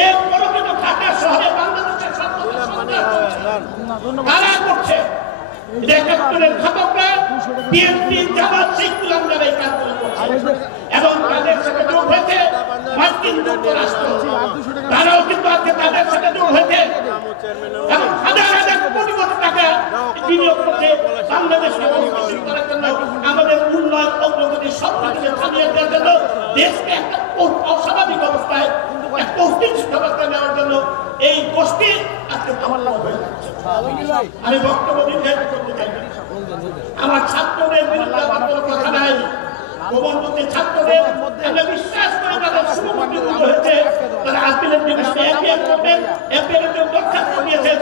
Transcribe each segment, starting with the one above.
এরপরও কিন্তু ঢাকা শহরে বাংলাদেশের কারা করছে একাত্তরের ঘাতকরা বিএনপি জামাত শিখলাম যারা এই কাজগুলো করছে এবং তাদের সাথে যোগ হয়েছে মার্কিন যুক্তরাষ্ট্র, তারাও কিন্তু আজকে তাদের সাথে যোগ হয়েছে এবং হাজার হাজার কোটি কোটি টাকা বিনিয়োগ করছে বাংলাদেশকে অস্থিতিশীল করার জন্য, আমাদের উন্নয়ন অগ্রগতি সব কিছুকে থামিয়ে দেওয়ার জন্য, দেশকে একটা অস্বাভাবিক অবস্থায় একটা অস্থিতিশীল অবস্থায় নেওয়ার জন্য এই গোষ্ঠী আজকে আমার লাভ হয়ে যাচ্ছে। আমি বক্তব্য দীর্ঘায়িত করতে চাই না। আমার ছাত্রদের বিরুদ্ধে আমার কোনো কথা নাই। প্রবন্ধকে ছাত্রদের আমরা বিশ্বাস করে তাদের শুভমতি হয়েছে, তারা আপিলের ডিভিশনে অ্যাপিয়ার করবেন, অ্যাপিয়ারের জন্য দরখাস্ত দিয়েছেন।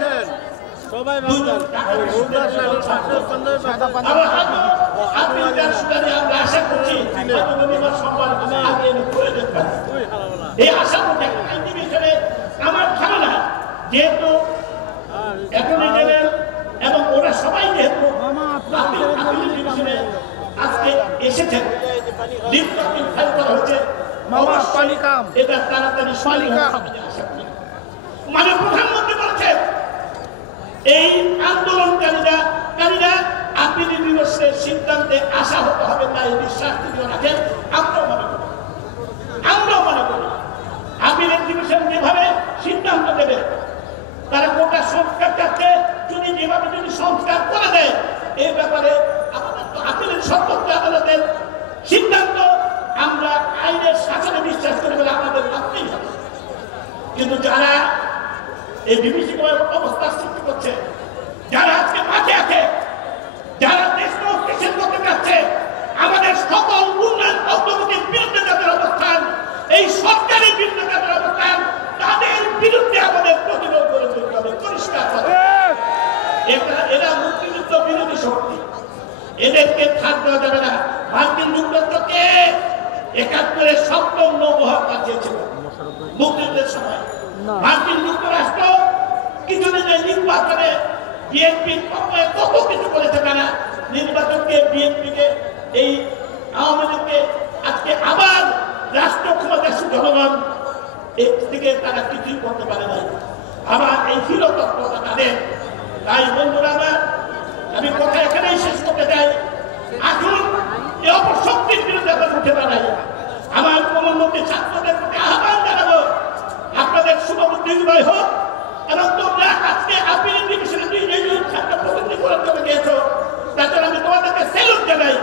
আমরা আশা করছি এই আশা করছি আইনজীবী হিসেবে আমার ধারণা যেহেতু অ্যাটর্নি জেনারেল এবং ওরা সবাই যেহেতু আপিলের ডিভিশনে আজকে এসেছেন, লিফট ফাইল করা হয়েছে, এটা তাড়াতাড়ি মানে প্রধানমন্ত্রী বলছেন এই আন্দোলনকারীরা আপিল দিবসের সিদ্ধান্তে আশা হতে হবে না, এই বিশ্বাস তিনি রাখেন। আমরাও মনে করি আপিলের দিবসের যেভাবে সিদ্ধান্ত দেবে, তারা কোটা সংস্কার চাচ্ছে, যদি যেভাবে যদি সংস্কার করে দেয় এই ব্যাপারে আমাদের তো আপিলের সর্বোচ্চ আদালতের সিদ্ধান্ত আমরা আইনের শাসনে বিশ্বাস করে বলে আমাদের ভাবতেই হবে। কিন্তু যারা এই বিভীষিকাময় অবস্থার সৃষ্টি করছে, যারা আজকে মাঠে আছে, যারা দেশকে অস্থিতিশীল করতে চাচ্ছে, আমাদের সকল উন্নয়ন অগ্রগতির বিরুদ্ধে যাদের অবস্থান, এই সরকারের বিরুদ্ধে যাদের অবস্থান, তাদের বিরুদ্ধে আমাদের প্রতিরোধ করে তুলতে হবে, পরিষ্কার হবে। এরা মুক্তিযুদ্ধ বিরোধী শক্তি, এদেরকে থাক দেওয়া যাবে না। মার্কিন যুক্তরাষ্ট্রকে ৭১-এর সপ্তম নৌবহর পাঠিয়েছিল মুক্তিযুদ্ধের সময়। মার্কিন যুক্তরাষ্ট্র কিছুদিনের নির্বাচনে বিএনপির পক্ষে কত কিছু করেছে, তারা নির্বাচনকে বিএনপিকে এই আওয়ামী লীগকে আজকে আবার রাষ্ট্র ক্ষমতাসীন জনগণ এর থেকে তারা কিছুই করতে পারে নাই। আবার এই ফিরতত্ত্বটা তাদের। তাই বন্ধুরা আমি কথা এখানেই শেষ করতে চাই, আসুন এই অপশক্তির বিরুদ্ধে আমরা উঠে দাঁড়াই। আমার প্রধানমন্ত্রী ছাত্রদের প্রতি আহ্বান জানাবো, আপনাদের শুভবুদ্ধি উদয় হোক এবং তোমরা আজকে আপিল ডিভিশনে ছাত্র প্রতিনিধি করার জন্য গিয়েছো, তার জন্য আমি তোমাদেরকে স্যালুট জানাই।